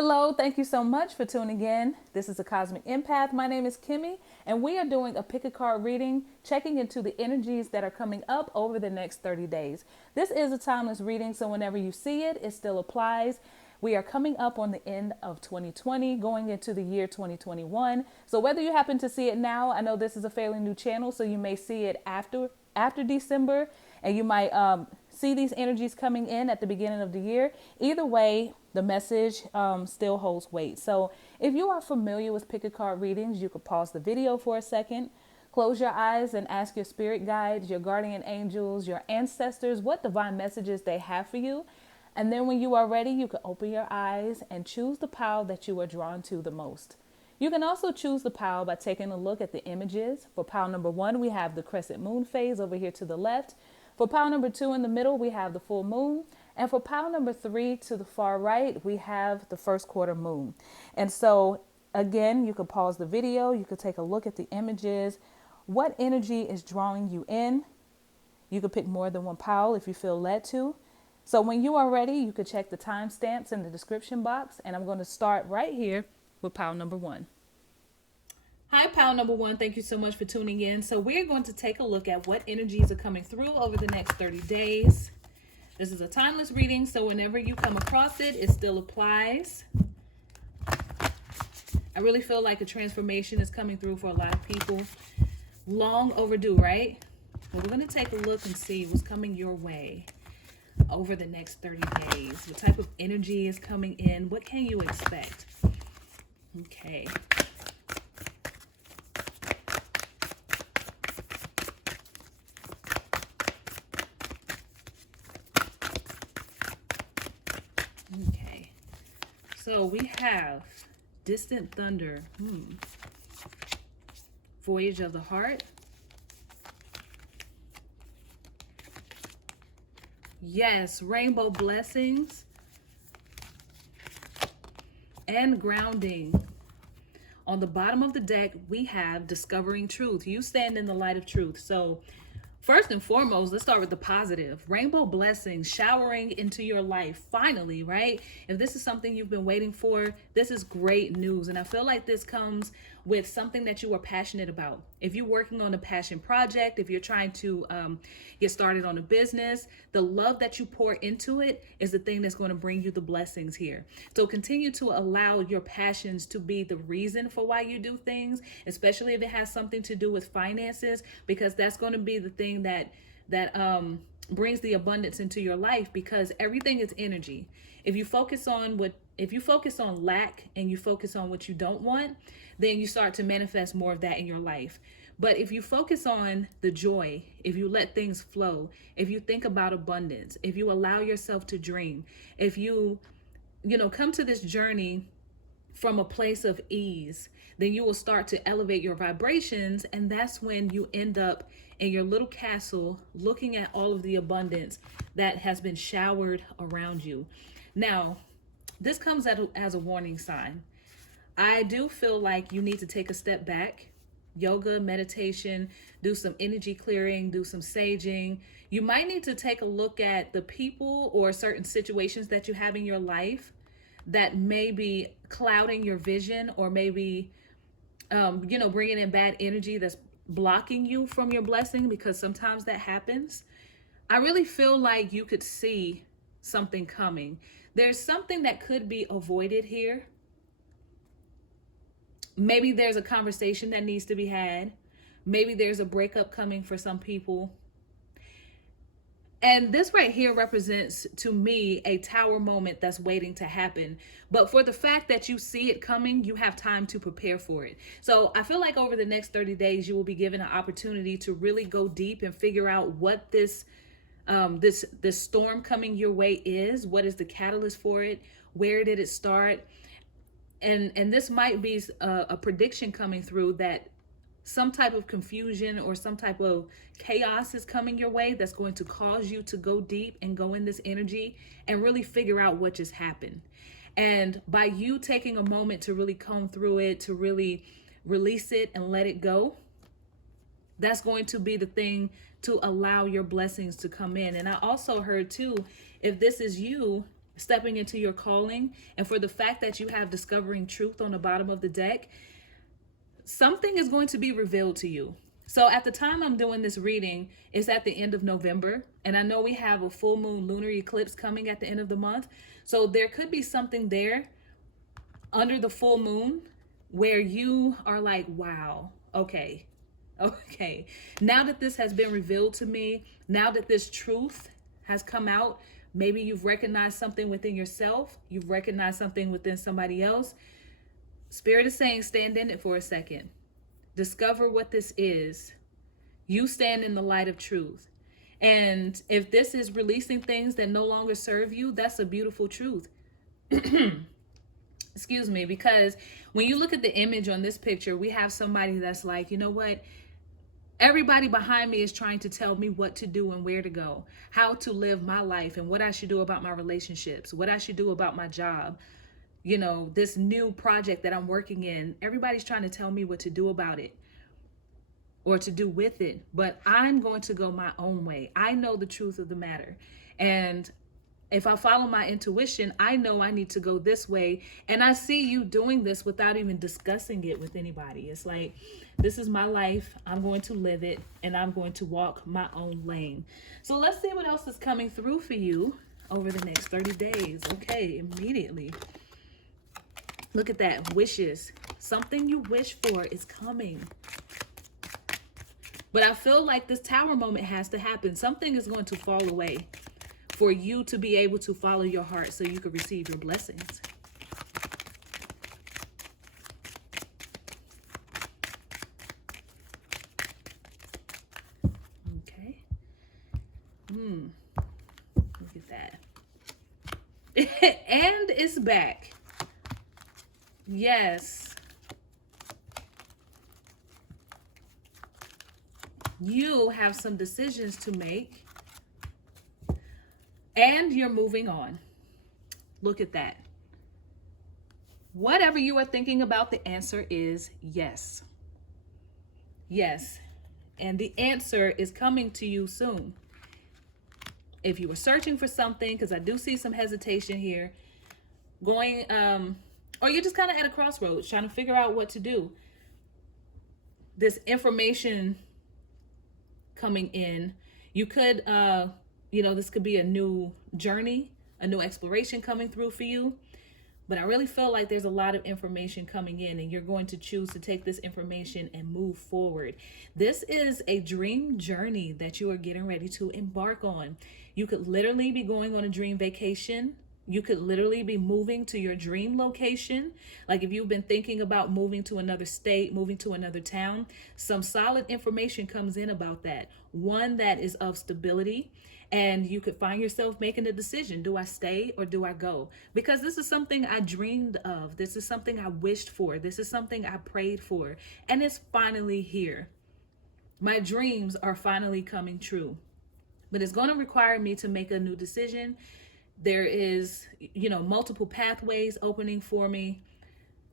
Hello, thank you so much for tuning in. This is a Cosmic Empath. My name is Kimmy, and we are doing a pick a card reading, checking into the energies that are coming up over the next 30 days. This is a timeless reading, so whenever you see it, it still applies. We are coming up on the end of 2020, going into the year 2021. So whether you happen to see it now, I know this is a fairly new channel, so you may see it after December, and you might see these energies coming in at the beginning of the year. Either way, the message still holds weight. So if you are familiar with pick a card readings, you could pause the video for a second, close your eyes, and ask your spirit guides, your guardian angels, your ancestors what divine messages they have for you. And then when you are ready, you can open your eyes and choose the pile that you are drawn to the most. You can also choose the pile by taking a look at the images. For pile number 1, we have the crescent moon phase over here to the left. For pile number 2 in the middle, we have the full moon. And for pile number 3 to the far right, we have the first quarter moon. And so again, you could pause the video. You could take a look at the images. What energy is drawing you in? You could pick more than one pile if you feel led to. So when you are ready, you could check the timestamps in the description box. And I'm going to start right here with pile number 1. Hi, pile number 1. Thank you so much for tuning in. So we're going to take a look at what energies are coming through over the next 30 days. This is a timeless reading, so whenever you come across it, it still applies. I really feel like a transformation is coming through for a lot of people. Long overdue, right? But we're going to take a look and see what's coming your way over the next 30 days. What type of energy is coming in? What can you expect? Okay. Okay. So we have Distant Thunder. Voyage of the Heart. Yes, Rainbow Blessings. And Grounding. On the bottom of the deck, we have Discovering Truth. You stand in the light of truth. So first and foremost, let's start with the positive. Rainbow blessings showering into your life. Finally, right? If this is something you've been waiting for, this is great news. And I feel like this comes with something that you are passionate about. If you're working on a passion project, if you're trying to get started on a business, the love that you pour into it is the thing that's going to bring you the blessings here. So continue to allow your passions to be the reason for why you do things, especially if it has something to do with finances, because that's going to be the thing that brings the abundance into your life, because everything is energy. If you focus on lack and you focus on what you don't want, then you start to manifest more of that in your life. But if you focus on the joy, if you let things flow, if you think about abundance, if you allow yourself to dream, if you come to this journey from a place of ease, then you will start to elevate your vibrations. And that's when you end up in your little castle looking at all of the abundance that has been showered around you. Now, this comes as a warning sign. I do feel like you need to take a step back. Yoga, meditation, do some energy clearing, do some saging. You might need to take a look at the people or certain situations that you have in your life that may be clouding your vision, or maybe, bringing in bad energy that's blocking you from your blessing, because sometimes that happens. I really feel like you could see something coming. There's something that could be avoided here. Maybe there's a conversation that needs to be had. Maybe there's a breakup coming for some people. And this right here represents, to me, a tower moment that's waiting to happen. But for the fact that you see it coming, you have time to prepare for it. So I feel like over the next 30 days, you will be given an opportunity to really go deep and figure out what this storm coming your way is. What is the catalyst for it? Where did it start? And this might be a prediction coming through that some type of confusion or some type of chaos is coming your way that's going to cause you to go deep and go in this energy and really figure out what just happened. And by you taking a moment to really comb through it, to really release it and let it go, that's going to be the thing to allow your blessings to come in. And I also heard too, if this is you, stepping into your calling. And for the fact that you have discovering truth on the bottom of the deck, something is going to be revealed to you. So at the time I'm doing this reading, it's at the end of November. And I know we have a full moon lunar eclipse coming at the end of the month. So there could be something there under the full moon where you are like, wow, okay. Now that this has been revealed to me, now that this truth has come out, maybe you've recognized something within yourself, you've recognized something within somebody else. Spirit is saying, stand in it for a second. Discover what this is. You stand in the light of truth. And if this is releasing things that no longer serve you, that's a beautiful truth. Excuse me, because when you look at the image on this picture, we have somebody that's like, you know what? Everybody behind me is trying to tell me what to do and where to go, how to live my life and what I should do about my relationships, what I should do about my job. You know, this new project that I'm working in, everybody's trying to tell me what to do about it or to do with it, but I'm going to go my own way. I know the truth of the matter. And if I follow my intuition, I know I need to go this way. And I see you doing this without even discussing it with anybody. It's like, this is my life. I'm going to live it and I'm going to walk my own lane. So let's see what else is coming through for you over the next 30 days. Okay, immediately. Look at that. Wishes. Something you wish for is coming. But I feel like this tower moment has to happen. Something is going to fall away for you to be able to follow your heart so you can receive your blessings. Okay. Look at that. And it's back. Yes. You have some decisions to make. And you're moving on. Look at that. Whatever you are thinking about, the answer is yes. Yes. And the answer is coming to you soon. If you were searching for something, because I do see some hesitation here, going, or you're just kind of at a crossroads trying to figure out what to do. This information coming in, you could, this could be a new journey, a new exploration coming through for you. But I really feel like there's a lot of information coming in and you're going to choose to take this information and move forward. This is a dream journey that you are getting ready to embark on. You could literally be going on a dream vacation. You could literally be moving to your dream location. Like if you've been thinking about moving to another state, moving to another town, some solid information comes in about that. One that is of stability. And you could find yourself making a decision. Do I stay or do I go? Because this is something I dreamed of. This is something I wished for. This is something I prayed for. And it's finally here. My dreams are finally coming true. But it's going to require me to make a new decision. There is, multiple pathways opening for me.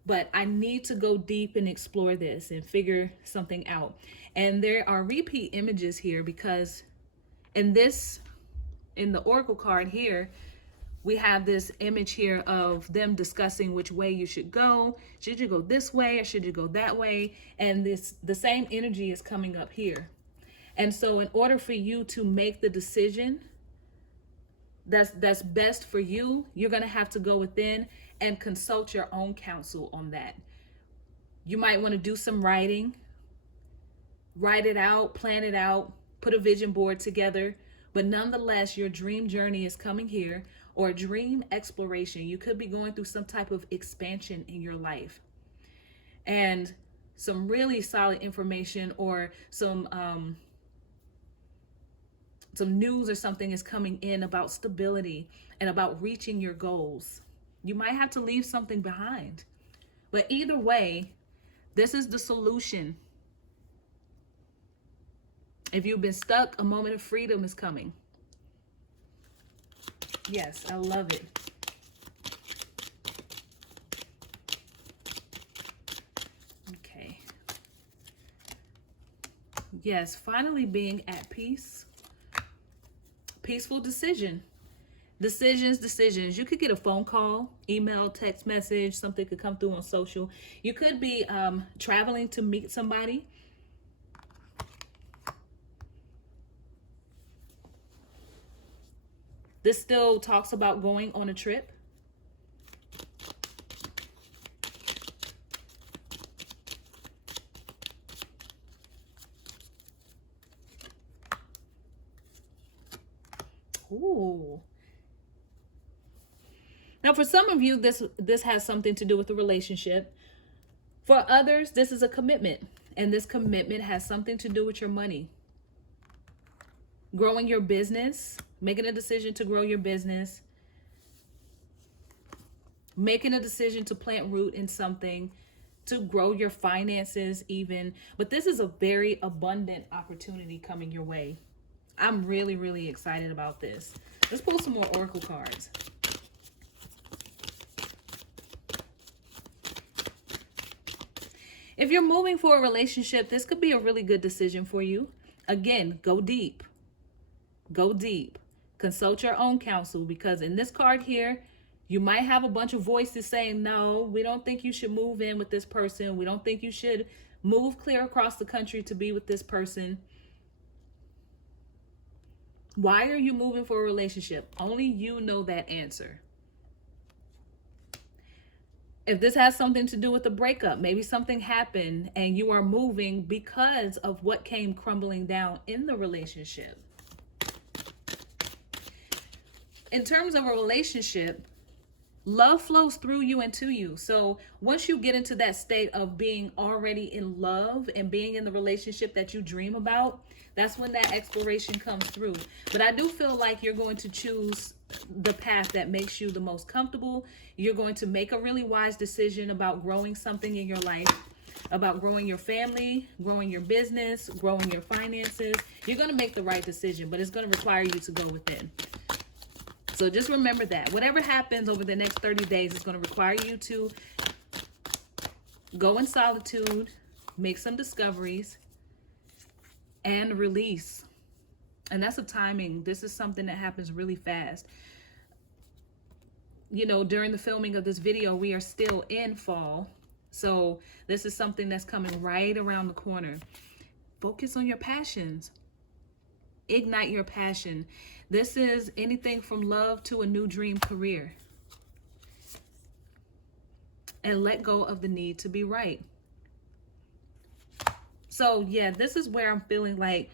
But I need to go deep and explore this and figure something out. And there are repeat images here because in the oracle card here, we have this image here of them discussing which way you should go. Should you go this way or should you go that way? And the same energy is coming up here. And so in order for you to make the decision that's best for you, you're going to have to go within and consult your own counsel on that. You might want to do some writing, write it out, plan it out, put a vision board together. But nonetheless, your dream journey is coming here, or dream exploration. You could be going through some type of expansion in your life. And some really solid information or some news or something is coming in about stability and about reaching your goals. You might have to leave something behind. But either way, this is the solution. If you've been stuck, a moment of freedom is coming. Yes, I love it. Okay. Yes, finally being at peace. Peaceful decision. Decisions. You could get a phone call, email, text message, something could come through on social. You could be traveling to meet somebody. This still talks about going on a trip. Ooh. Now, for some of you, this has something to do with the relationship. For others, this is a commitment. And this commitment has something to do with your money. Growing your business, making a decision to grow your business, making a decision to plant root in something, to grow your finances even. But this is a very abundant opportunity coming your way. I'm really, really excited about this. Let's pull some more oracle cards. If you're moving for a relationship, this could be a really good decision for you. Again, go deep. Go deep. Consult your own counsel, because in this card here, you might have a bunch of voices saying, no, we don't think you should move in with this person. We don't think you should move clear across the country to be with this person. Why are you moving for a relationship? Only you know that answer. If this has something to do with a breakup, maybe something happened and you are moving because of what came crumbling down in the relationship. In terms of a relationship, love flows through you and to you. So once you get into that state of being already in love and being in the relationship that you dream about, that's when that exploration comes through. But I do feel like you're going to choose the path that makes you the most comfortable. You're going to make a really wise decision about growing something in your life, about growing your family, growing your business, growing your finances. You're going to make the right decision, but it's going to require you to go within. So just remember that whatever happens over the next 30 days is going to require you to go in solitude, make some discoveries, and release. And that's a timing. This is something that happens really fast. You know, during the filming of this video, we are still in fall. So this is something that's coming right around the corner. Focus on your passions. Ignite your passion. This is anything from love to a new dream career. And let go of the need to be right. So yeah, this is where I'm feeling like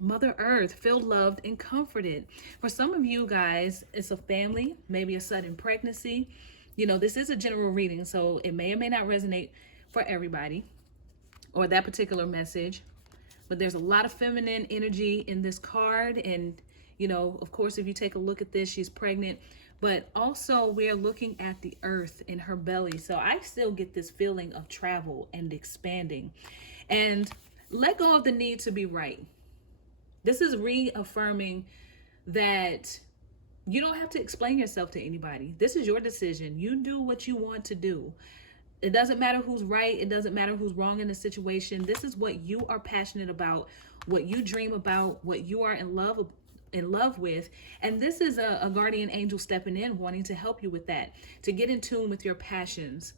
Mother Earth, feel loved and comforted. For some of you guys, it's a family, maybe a sudden pregnancy. You know, this is a general reading, so it may or may not resonate for everybody or that particular message. But there's a lot of feminine energy in this card. And, you know, of course, if you take a look at this, she's pregnant. But also we're looking at the earth in her belly. So I still get this feeling of travel and expanding. And let go of the need to be right. This is reaffirming that you don't have to explain yourself to anybody. This is your decision. You do what you want to do. It doesn't matter who's right. It doesn't matter who's wrong in the situation. This is what you are passionate about, what you dream about, what you are in love with. And this is a guardian angel stepping in, wanting to help you with that, to get in tune with your passions,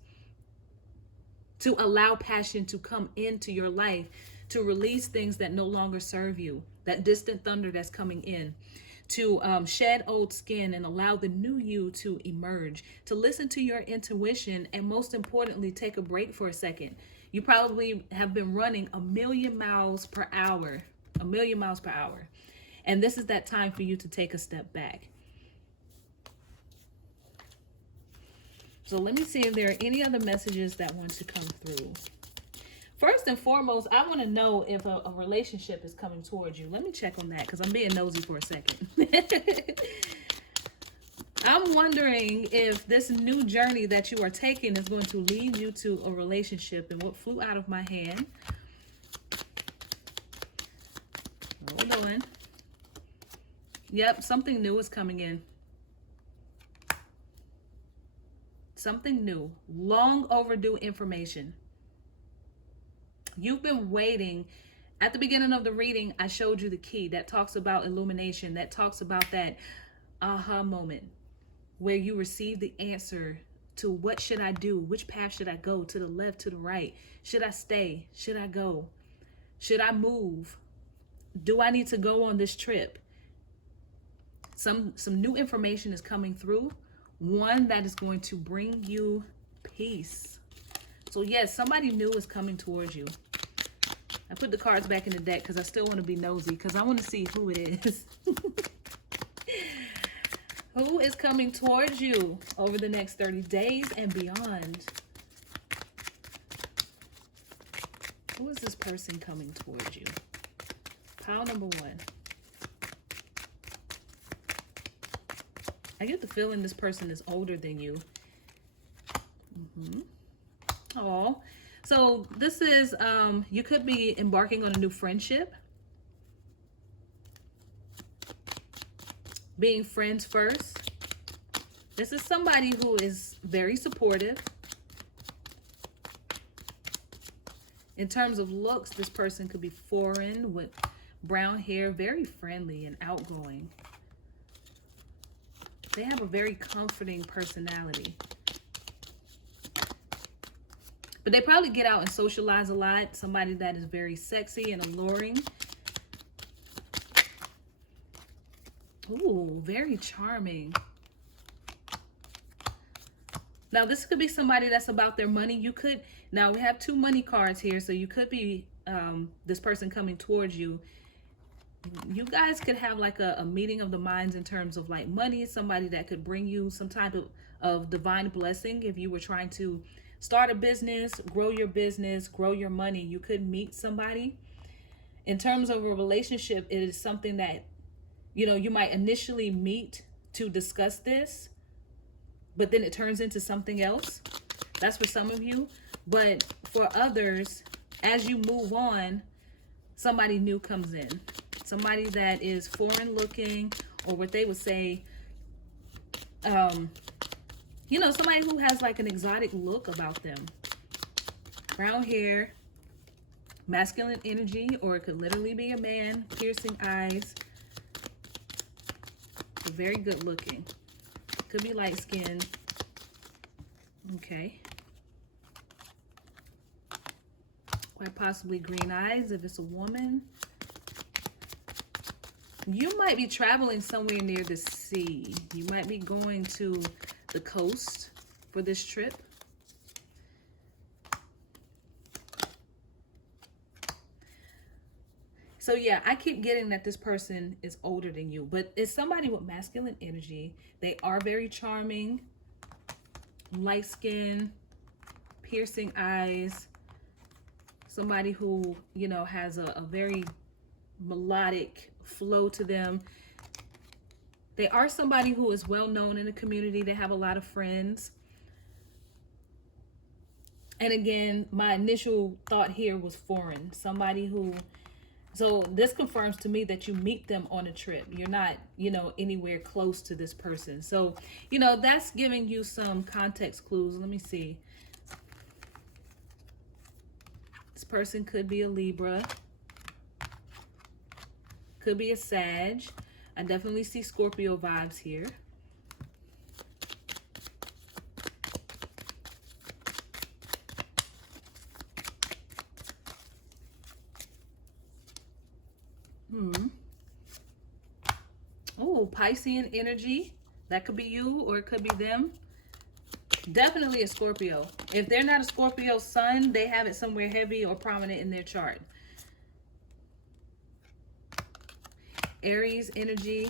to allow passion to come into your life, to release things that no longer serve you, that distant thunder that's coming in, to shed old skin and allow the new you to emerge, to listen to your intuition, and most importantly, take a break for a second. You probably have been running 1,000,000 miles per hour, 1,000,000 miles per hour. And this is that time for you to take a step back. So let me see if there are any other messages that want to come through. First and foremost, I want to know if a relationship is coming towards you. Let me check on that because I'm being nosy for a second. I'm wondering if this new journey that you are taking is going to lead you to a relationship. And what flew out of my hand? Hold on. Yep, something new is coming in. Something new. Long overdue information. You've been waiting. At the beginning of the reading, I showed you the key that talks about illumination, that talks about that aha moment where you receive the answer to what should I do? Which path should I go? To the left, to the right? Should I stay? Should I go? Should I move? Do I need to go on this trip? Some new information is coming through, one that is going to bring you peace. So yes, somebody new is coming towards you. I put the cards back in the deck because I still want to be nosy, because I want to see who it is. Who is coming towards you over the next 30 days and beyond? Who is this person coming towards you? Pile number one. I get the feeling this person is older than you. Oh, so this is, you could be embarking on a new friendship. Being friends first. This is somebody who is very supportive. In terms of looks, this person could be foreign with brown hair, very friendly and outgoing. They have a very comforting personality. But they probably get out and socialize a lot. Somebody that is very sexy and alluring. Ooh, very charming. Now, this could be somebody that's about their money. You could, now we have two money cards here, so you could be this person coming towards you. You guys could have like a meeting of the minds in terms of like money, somebody that could bring you some type of divine blessing. If you were trying to start a business, grow your money, you could meet somebody. In terms of a relationship, it is something that, you know, you might initially meet to discuss this, but then it turns into something else. That's for some of you. But for others, as you move on, somebody new comes in. Somebody that is foreign looking, or what they would say, you know, somebody who has like an exotic look about them. Brown hair, masculine energy, or it could literally be a man, piercing eyes. Very good looking. Could be light skin. Okay. Quite possibly green eyes if it's a woman. You might be traveling somewhere near the sea. You might be going to the coast for this trip. So yeah, I keep getting that this person is older than you, but it's somebody with masculine energy. They are very charming, light skin, piercing eyes. Somebody who, you know, has a very melodic flow to them. They are somebody who is well known in the community. They have a lot of friends. And again, my initial thought here was foreign. Somebody who, so this confirms to me that you meet them on a trip. You're not, you know, anywhere close to this person. So, you know, that's giving you some context clues. Let me see. This person could be a Libra. Could be a Sag. I definitely see Scorpio vibes here. Oh, Piscean energy. That could be you, or it could be them. Definitely a Scorpio. If they're not a Scorpio sun, they have it somewhere heavy or prominent in their chart. Aries energy.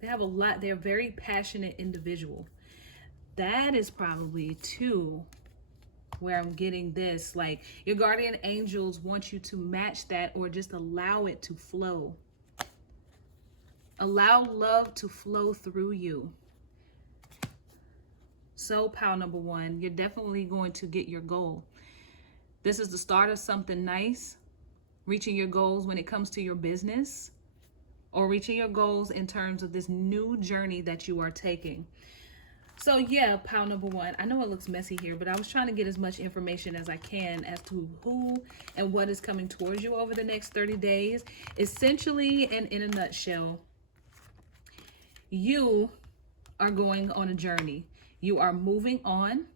They have a lot. They're a very passionate individual. That is probably too where I'm getting this. Like, your guardian angels want you to match that, or just allow it to flow. Allow love to flow through you. So, pile number one, you're definitely going to get your goal. This is the start of something nice. Reaching your goals when it comes to your business, or reaching your goals in terms of this new journey that you are taking. So yeah, pile number one. I know it looks messy here, but I was trying to get as much information as I can as to who and what is coming towards you over the next 30 days. Essentially, and in a nutshell, you are going on a journey. You are moving on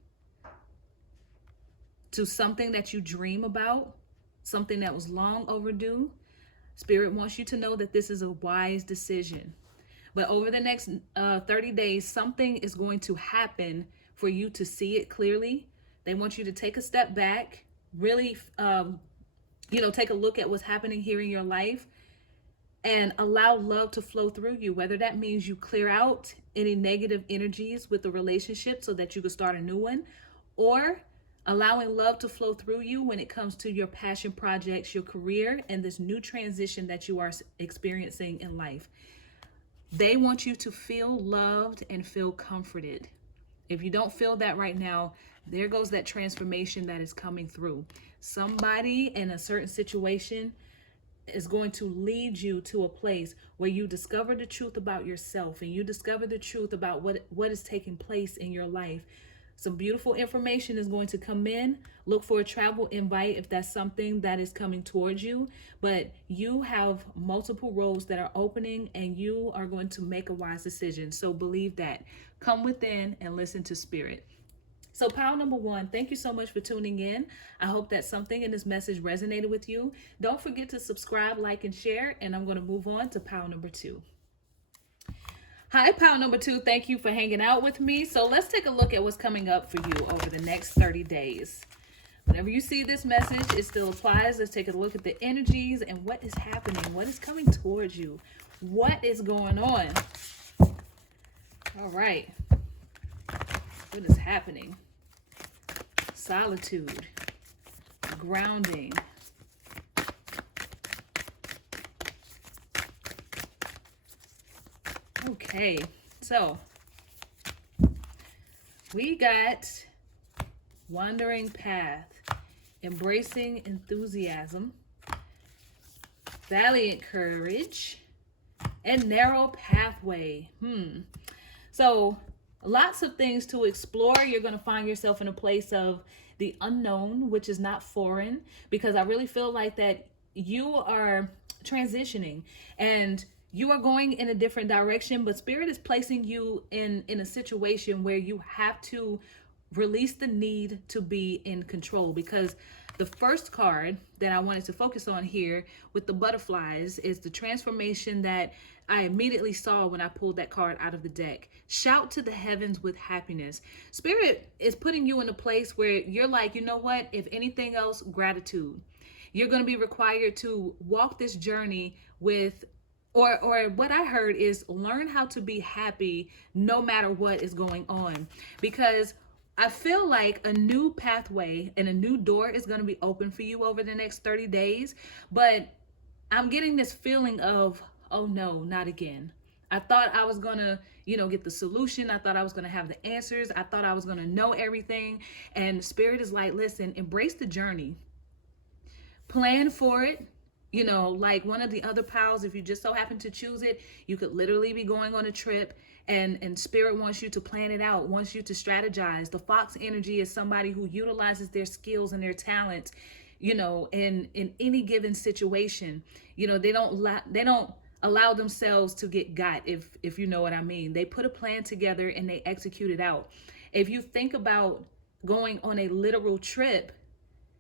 to something that you dream about, something that was long overdue. Spirit wants you to know that this is a wise decision. But over the next 30 days, something is going to happen for you to see it clearly. They want you to take a step back, really, take a look at what's happening here in your life and allow love to flow through you, whether that means you clear out any negative energies with the relationship so that you can start a new one, or allowing love to flow through you when it comes to your passion projects, your career, and this new transition that you are experiencing in life. They want you to feel loved and feel comforted. If you don't feel that right now, there goes that transformation that is coming through. Somebody in a certain situation is going to lead you to a place where you discover the truth about yourself and you discover the truth about what is taking place in your life. Some beautiful information is going to come in. Look for a travel invite if that's something that is coming towards you. But you have multiple roads that are opening and you are going to make a wise decision. So believe that. Come within and listen to Spirit. So pile number one, thank you so much for tuning in. I hope that something in this message resonated with you. Don't forget to subscribe, like, and share. And I'm going to move on to pile number two. Hi, pile number two. Thank you for hanging out with me. So let's take a look at what's coming up for you over the next 30 days. Whenever you see this message, it still applies. Let's take a look at the energies and what is happening. What is coming towards you? What is going on? All right. What is happening? Solitude. Grounding. Okay, so we got wandering path, embracing enthusiasm, valiant courage, and narrow pathway. So lots of things to explore. You're going to find yourself in a place of the unknown, which is not foreign, because I really feel like that you are transitioning and you are going in a different direction, but Spirit is placing you in a situation where you have to release the need to be in control, because the first card that I wanted to focus on here with the butterflies is the transformation that I immediately saw when I pulled that card out of the deck. Shout to the heavens with happiness. Spirit is putting you in a place where you're like, you know what? If anything else, gratitude. You're going to be required to walk this journey with or what I heard is learn how to be happy no matter what is going on, because I feel like a new pathway and a new door is going to be open for you over the next 30 days. But I'm getting this feeling of, oh no, not again. I thought I was going to, get the solution. I thought I was going to have the answers. I thought I was going to know everything. And Spirit is like, listen, embrace the journey. Plan for it. Like one of the other piles, if you just so happen to choose it, you could literally be going on a trip and Spirit wants you to plan it out, wants you to strategize. The fox energy is somebody who utilizes their skills and their talents, in any given situation. They don't allow themselves to get got, if you know what I mean. They put a plan together and they execute it out. If you think about going on a literal trip,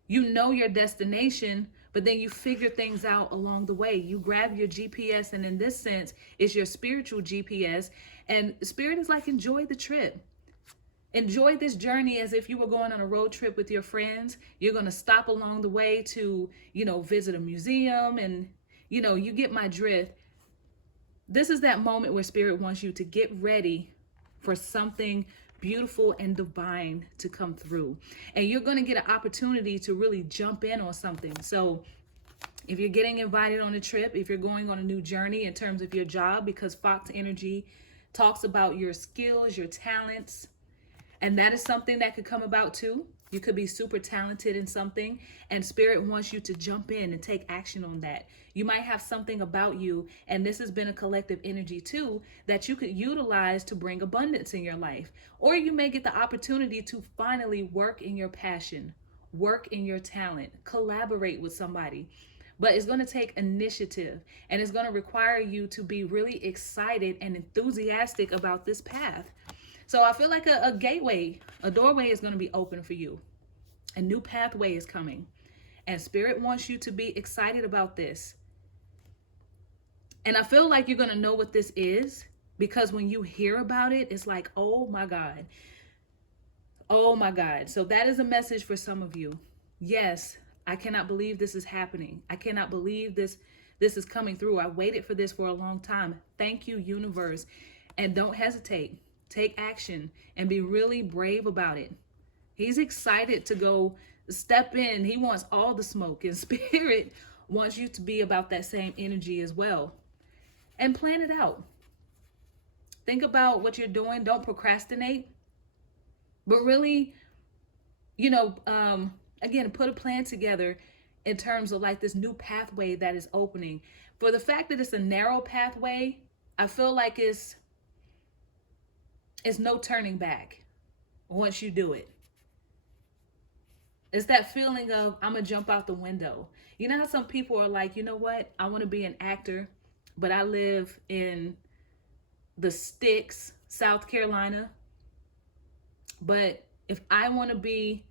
your destination, but then you figure things out along the way. You grab your GPS, and in this sense, it's your spiritual GPS. And Spirit is like, enjoy the trip. Enjoy this journey as if you were going on a road trip with your friends. You're going to stop along the way to, visit a museum, and, you get my drift. This is that moment where Spirit wants you to get ready for something beautiful and divine to come through. And you're going to get an opportunity to really jump in on something. So if you're getting invited on a trip, if you're going on a new journey in terms of your job, because Fox energy talks about your skills, your talents, and that is something that could come about too. You could be super talented in something, and Spirit wants you to jump in and take action on that. You might have something about you, and this has been a collective energy too, that you could utilize to bring abundance in your life. Or you may get the opportunity to finally work in your passion, work in your talent, collaborate with somebody. But it's going to take initiative, and it's going to require you to be really excited and enthusiastic about this path. So I feel like a gateway, a doorway is going to be open for you. A new pathway is coming. And Spirit wants you to be excited about this. And I feel like you're going to know what this is, because when you hear about it, it's like, oh my God. Oh my God. So that is a message for some of you. Yes, I cannot believe this is happening. I cannot believe this is coming through. I waited for this for a long time. Thank you, universe. And don't hesitate. Take action and be really brave about it. He's excited to go step in. He wants all the smoke, and Spirit wants you to be about that same energy as well. And plan it out. Think about what you're doing. Don't procrastinate, but really, again, put a plan together in terms of like this new pathway that is opening. For the fact that it's a narrow pathway, I feel like it's no turning back once you do it. It's that feeling of, I'm going to jump out the window. You know how some people are like, you know what? I want to be an actor, but I live in the sticks, South Carolina. But if I want to be,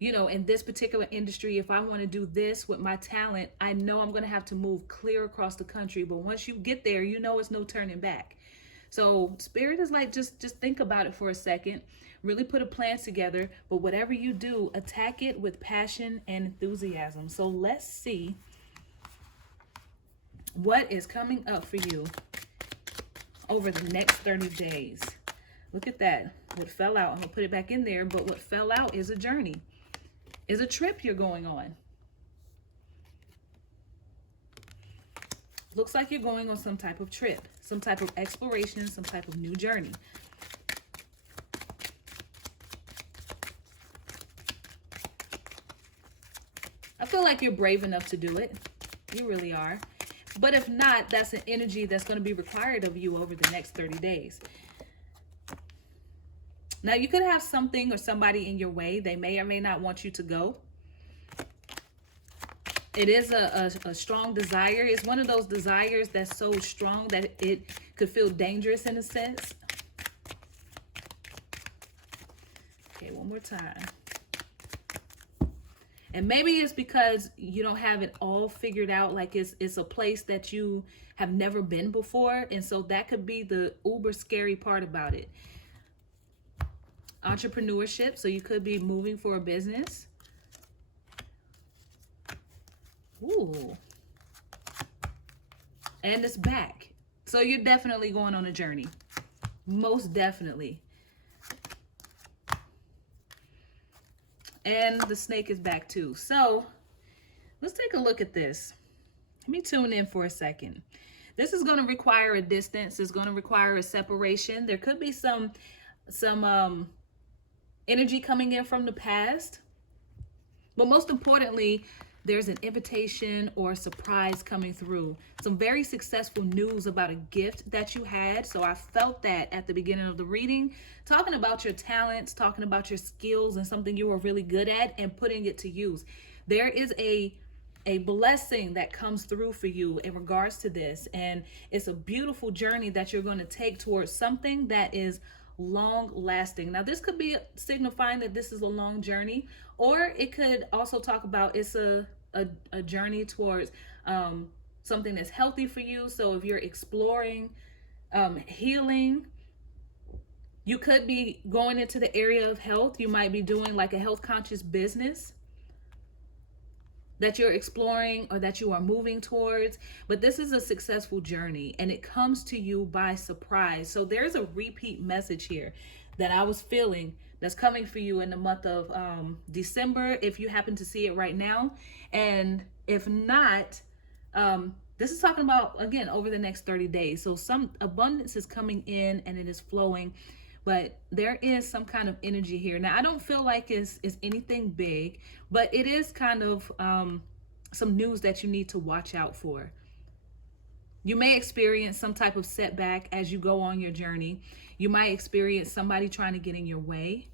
in this particular industry, if I want to do this with my talent, I know I'm going to have to move clear across the country. But once you get there, it's no turning back. So Spirit is like, just think about it for a second. Really put a plan together. But whatever you do, attack it with passion and enthusiasm. So let's see what is coming up for you over the next 30 days. Look at that. What fell out, I'm going to put it back in there. But what fell out is a journey, is a trip you're going on. Looks like you're going on some type of trip, some type of exploration, some type of new journey. I feel like you're brave enough to do it. You really are. But if not, that's an energy that's going to be required of you over the next 30 days. Now, you could have something or somebody in your way. They may or may not want you to go. It is a strong desire. It's one of those desires that's so strong that it could feel dangerous in a sense. Okay, one more time. And maybe it's because you don't have it all figured out. Like it's a place that you have never been before. And so that could be the uber scary part about it. Entrepreneurship. So you could be moving for a business. Ooh. And it's back. So you're definitely going on a journey. Most definitely. And the snake is back too. So let's take a look at this. Let me tune in for a second. This is going to require a distance. It's going to require a separation. There could be some energy coming in from the past. But most importantly, there's an invitation or a surprise coming through. Some very successful news about a gift that you had. So I felt that at the beginning of the reading, talking about your talents, talking about your skills and something you were really good at and putting it to use. There is a blessing that comes through for you in regards to this. And it's a beautiful journey that you're going to take towards something that is long lasting. Now, this could be signifying that this is a long journey, or it could also talk about it's a journey towards something that's healthy for you. So if you're exploring healing, you could be going into the area of health. You might be doing like a health conscious business that you're exploring or that you are moving towards. But this is a successful journey and it comes to you by surprise. So there's a repeat message here that I was feeling that's coming for you in the month of December, if you happen to see it right now. And if not, this is talking about, again, over the next 30 days. So some abundance is coming in and it is flowing. but there is some kind of energy here. Now, I don't feel like it's anything big, but it is kind of some news that you need to watch out for. You may experience some type of setback as you go on your journey. You might experience somebody trying to get in your way,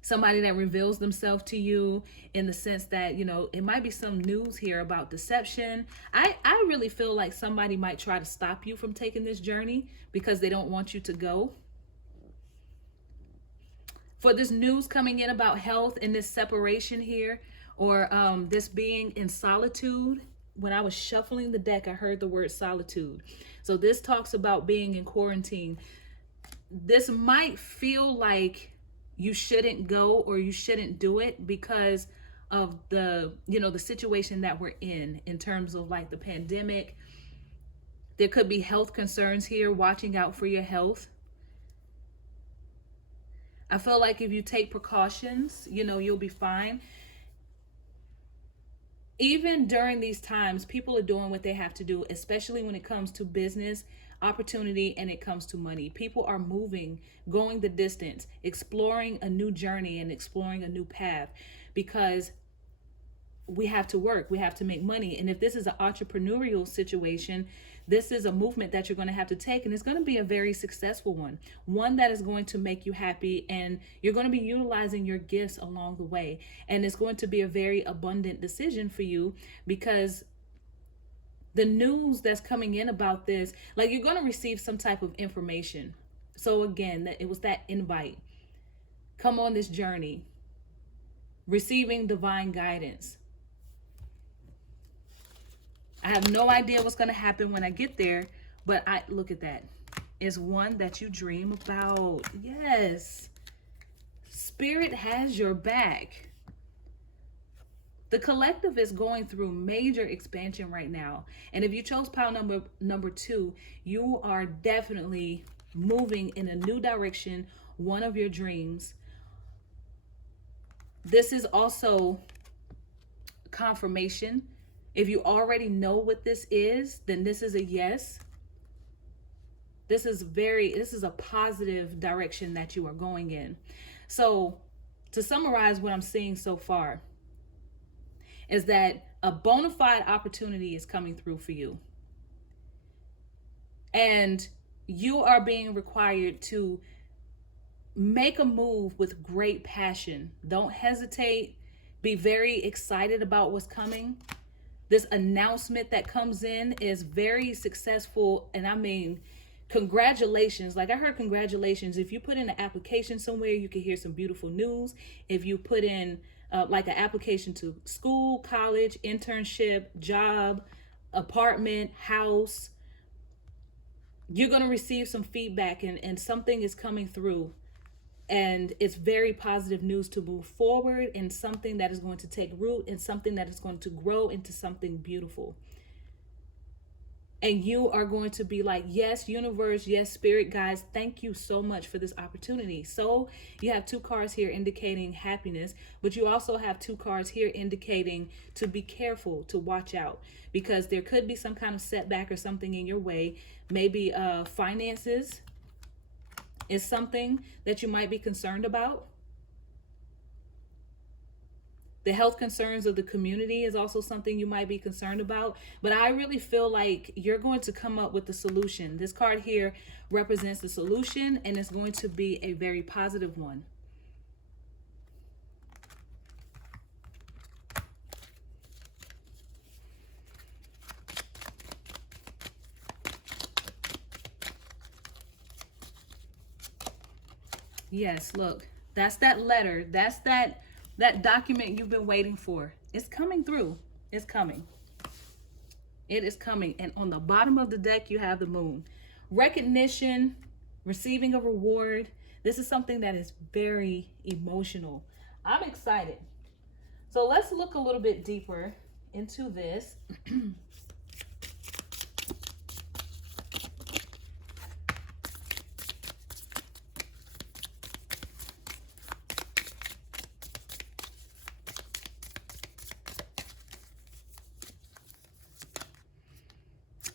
somebody that reveals themselves to you in the sense that, you know, it might be some news here about deception. I really feel like somebody might try to stop you from taking this journey because they don't want you to go. For this news coming in about health and this separation here, or this being in solitude. When I was shuffling the deck, I heard the word solitude. So this talks about being in quarantine. This might feel like you shouldn't go or you shouldn't do it because of the, you know, the situation that we're in terms of like the pandemic. There could be health concerns here, watching out for your health. I feel like if you take precautions, you know, you'll be fine. Even during these times, people are doing what they have to do, especially when it comes to business, opportunity, and it comes to money. People are moving, going the distance, exploring a new journey and exploring a new path because we have to work, we have to make money. And if this is an entrepreneurial situation, this is a movement that you're going to have to take, and it's going to be a very successful one that is going to make you happy, and you're going to be utilizing your gifts along the way. And it's going to be a very abundant decision for you because the news that's coming in about this, like you're going to receive some type of information. So again, it was that invite. Come on this journey, receiving divine guidance. I have no idea what's going to happen when I get there, but I look at that. It's one that you dream about. Yes. Spirit has your back. The collective is going through major expansion right now. And if you chose pile number 2, you are definitely moving in a new direction, one of your dreams. This is also confirmation. If you already know what this is, then this is a yes. This is a positive direction that you are going in. So to summarize what I'm seeing so far is that a bona fide opportunity is coming through for you. And you are being required to make a move with great passion. Don't hesitate. Be very excited about what's coming. This announcement that comes in is very successful. And I mean, congratulations. Like I heard congratulations. If you put in an application somewhere, you can hear some beautiful news. If you put in like an application to school, college, internship, job, apartment, house, you're going to receive some feedback and something is coming through. And it's very positive news to move forward, and something that is going to take root, and something that is going to grow into something beautiful. And you are going to be like, yes, universe, yes, spirit guides, thank you so much for this opportunity. So you have 2 cards here indicating happiness, but you also have 2 cards here indicating to be careful, to watch out, because there could be some kind of setback or something in your way. Maybe finances is something that you might be concerned about. The health concerns of the community is also something you might be concerned about. But I really feel like you're going to come up with the solution. This card here represents the solution, and it's going to be a very positive one. Yes, look, that's that letter. That's that document you've been waiting for. It's coming through. It's coming. It is coming. And on the bottom of the deck, you have the moon. Recognition, receiving a reward. This is something that is very emotional. I'm excited. So let's look a little bit deeper into this.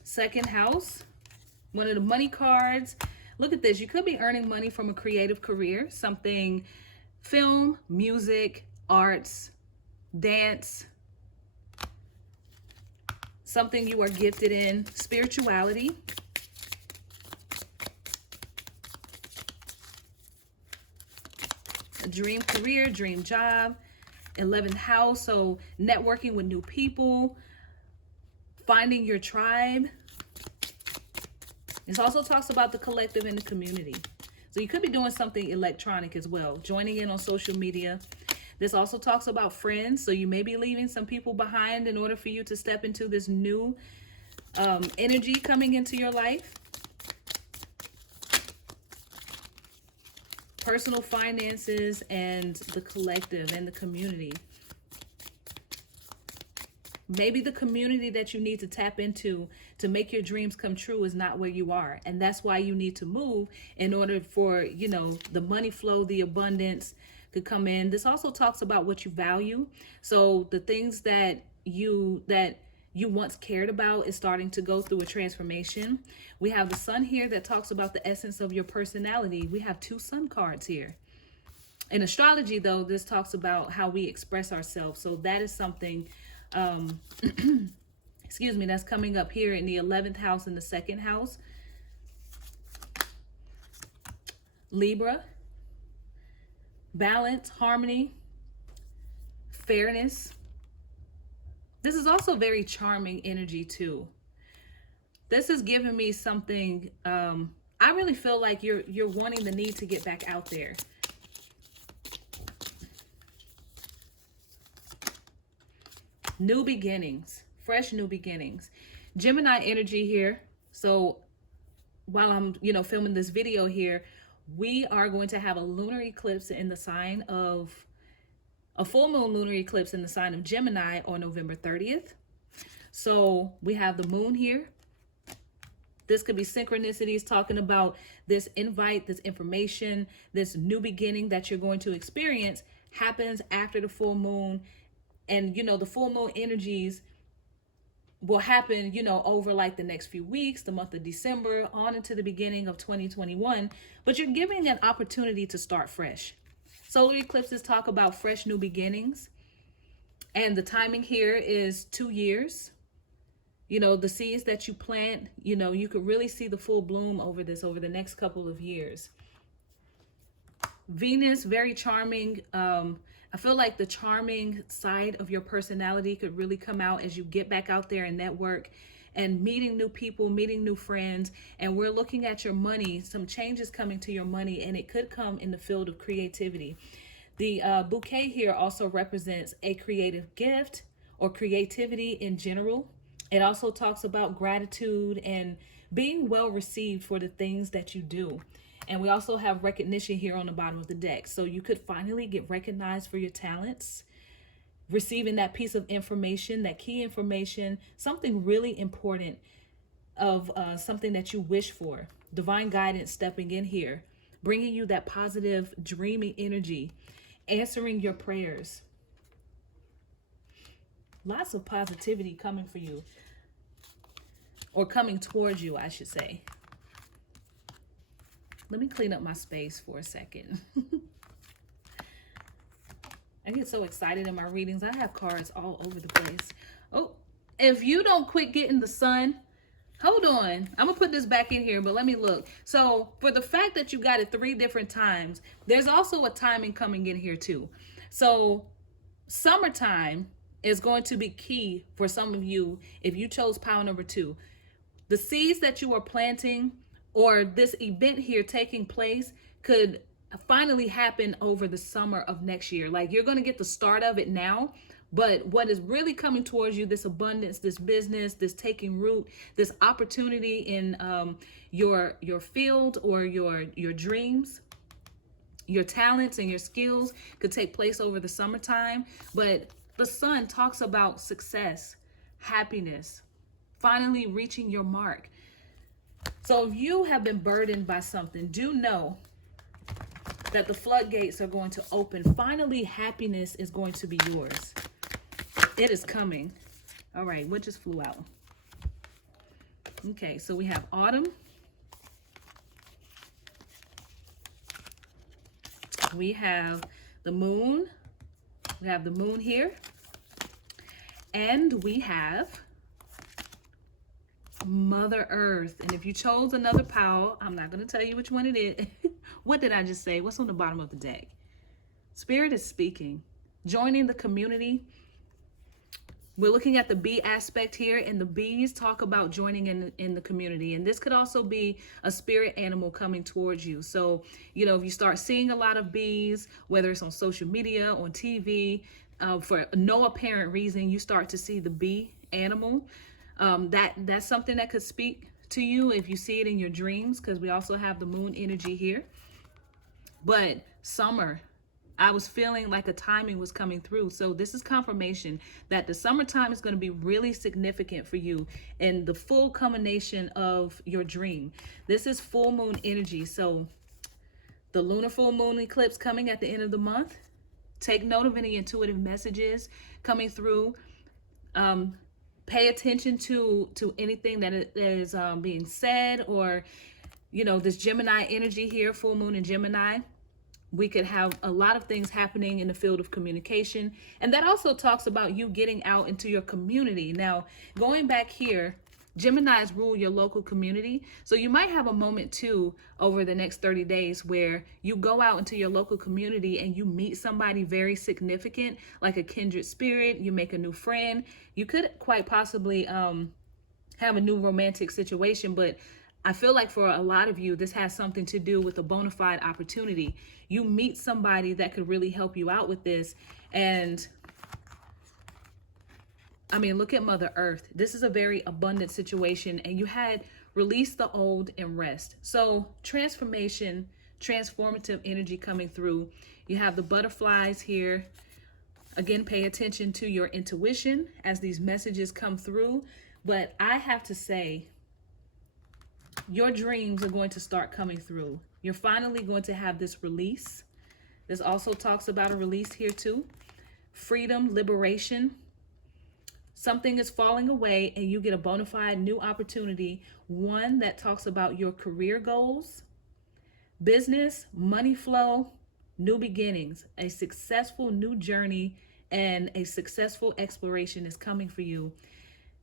Second house, one of the money cards. Look at this. You could be earning money from a creative career, something film, music, arts, dance, something you are gifted in, spirituality. A dream career, dream job, 11th house, so networking with new people, finding your tribe. This also talks about the collective and the community. So you could be doing something electronic as well, joining in on social media. This also talks about friends. So you may be leaving some people behind in order for you to step into this new energy coming into your life. Personal finances and the collective and the community. Maybe the community that you need to tap into to make your dreams come true is not where you are. And that's why you need to move in order for, you know, the money flow, the abundance to come in. This also talks about what you value. So the things that you once cared about is starting to go through a transformation. We have the sun here that talks about the essence of your personality. We have 2 sun cards here. In astrology, though, this talks about how we express ourselves. So that is something, excuse me, that's coming up here in the 11th house and the 2nd house. Libra, balance, harmony, fairness. This is also very charming energy too. This is giving me something, I really feel like you're wanting the need to get back out there. New beginnings, fresh new beginnings. Gemini energy here. So while I'm, filming this video here, we are going to have a lunar eclipse in the sign of, a full moon lunar eclipse in the sign of Gemini on November 30th. So we have the moon here. This could be synchronicities talking about this invite, this information, this new beginning that you're going to experience happens after the full moon. And, the full moon energies will happen, over like the next few weeks, the month of December, on into the beginning of 2021. But you're giving an opportunity to start fresh. Solar eclipses talk about fresh new beginnings. And the timing here is 2 years. The seeds that you plant, you could really see the full bloom over the next couple of years. Venus, very charming. I feel like the charming side of your personality could really come out as you get back out there and network and meeting new people, meeting new friends. And we're looking at your money, some changes coming to your money, and it could come in the field of creativity. The bouquet here also represents a creative gift or creativity in general. It also talks about gratitude and being well received for the things that you do. And we also have recognition here on the bottom of the deck. So you could finally get recognized for your talents, receiving that piece of information, that key information, something really important of something that you wish for. Divine guidance stepping in here, bringing you that positive, dreamy energy, answering your prayers. Lots of positivity coming for you, or coming towards you, I should say. Let me clean up my space for a second. I get so excited in my readings. I have cards all over the place. Oh, if you don't quit getting the sun, hold on. I'm going to put this back in here, but let me look. So for the fact that you got it 3 different times, there's also a timing coming in here too. So summertime is going to be key for some of you if you chose pile number 2. The seeds that you are planting, or this event here taking place, could finally happen over the summer of next year. Like, you're going to get the start of it now, but what is really coming towards you, this abundance, this business, this taking root, this opportunity in your field or your dreams, your talents and your skills could take place over the summertime. But the sun talks about success, happiness, finally reaching your mark. So if you have been burdened by something, do know that the floodgates are going to open. Finally, happiness is going to be yours. It is coming. All right, what just flew out? Okay, so we have autumn, we have the moon. We have the moon here. And we have Mother Earth. And if you chose another pile, I'm not going to tell you which one it is. What did I just say? What's on the bottom of the deck? Spirit is speaking. Joining the community. We're looking at the bee aspect here, and the bees talk about joining in the community. And this could also be a spirit animal coming towards you. So, you know, if you start seeing a lot of bees, whether it's on social media, on TV, for no apparent reason, you start to see the bee animal. That's something that could speak to you if you see it in your dreams, because we also have the moon energy here. But summer, I was feeling like a timing was coming through. So this is confirmation that the summertime is going to be really significant for you and the full culmination of your dream. This is full moon energy. So the lunar full moon eclipse coming at the end of the month. Take note of any intuitive messages coming through. Pay attention to anything that is being said, or, you know, this Gemini energy here, full moon in Gemini. We could have a lot of things happening in the field of communication. And that also talks about you getting out into your community. Now, going back here, Geminis rule your local community. So you might have a moment too over the next 30 days where you go out into your local community and you meet somebody very significant, like a kindred spirit. You make a new friend. You could quite possibly have a new romantic situation, but I feel like for a lot of you, this has something to do with a bona fide opportunity. You meet somebody that could really help you out with this. And I mean, look at Mother Earth. This is a very abundant situation, and you had released the old and rest. So transformation, transformative energy coming through. You have the butterflies here. Again, pay attention to your intuition as these messages come through. But I have to say, your dreams are going to start coming through. You're finally going to have this release. This also talks about a release here too. Freedom, liberation. Something is falling away and you get a bona fide new opportunity. One that talks about your career goals, business, money flow, new beginnings, a successful new journey, and a successful exploration is coming for you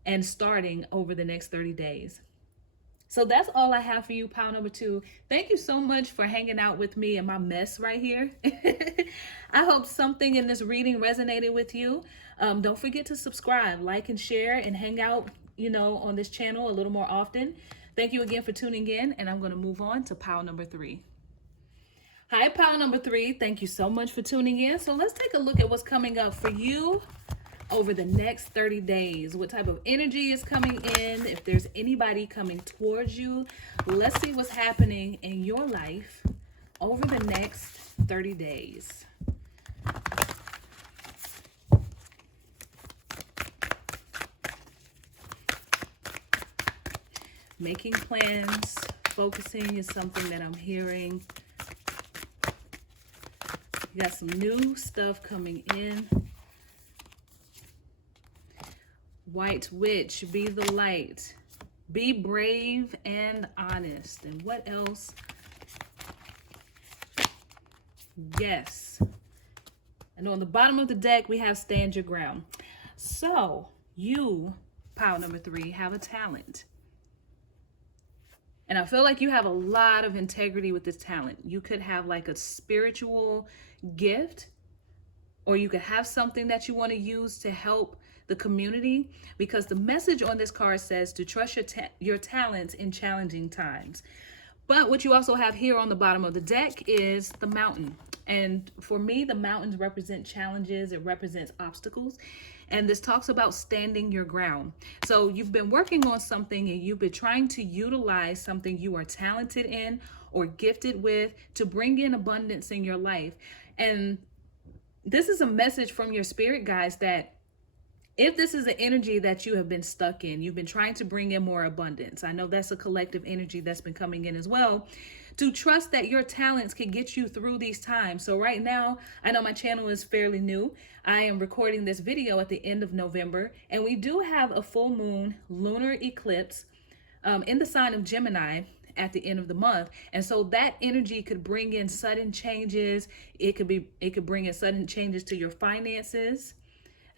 and starting over the next 30 days. So that's all I have for you, pile number 2. Thank you so much for hanging out with me and my mess right here. I hope something in this reading resonated with you. Don't forget to subscribe, like, and share, and hang out, you know, on this channel a little more often. Thank you again for tuning in, and I'm going to move on to pile number 3. Hi, pile number 3. Thank you so much for tuning in. So let's take a look at what's coming up for you over the next 30 days. What type of energy is coming in? If there's anybody coming towards you, let's see what's happening in your life over the next 30 days. Making plans, focusing is something that I'm hearing. You got some new stuff coming in. White Witch, be the light. Be brave and honest. And what else? Yes. And on the bottom of the deck, we have stand your ground. So you, pile number 3, have a talent. And I feel like you have a lot of integrity with this talent. You could have like a spiritual gift, or you could have something that you want to use to help the community, because the message on this card says to trust your talents in challenging times. But what you also have here on the bottom of the deck is the mountain. And for me, the mountains represent challenges. It represents obstacles. And this talks about standing your ground. So you've been working on something and you've been trying to utilize something you are talented in or gifted with to bring in abundance in your life. And this is a message from your spirit guides that if this is an energy that you have been stuck in, you've been trying to bring in more abundance. I know that's a collective energy that's been coming in as well. To trust that your talents can get you through these times. So right now, I know my channel is fairly new. I am recording this video at the end of November, and we do have a full moon lunar eclipse in the sign of Gemini at the end of the month. And so that energy could bring in sudden changes. It could bring in sudden changes to your finances.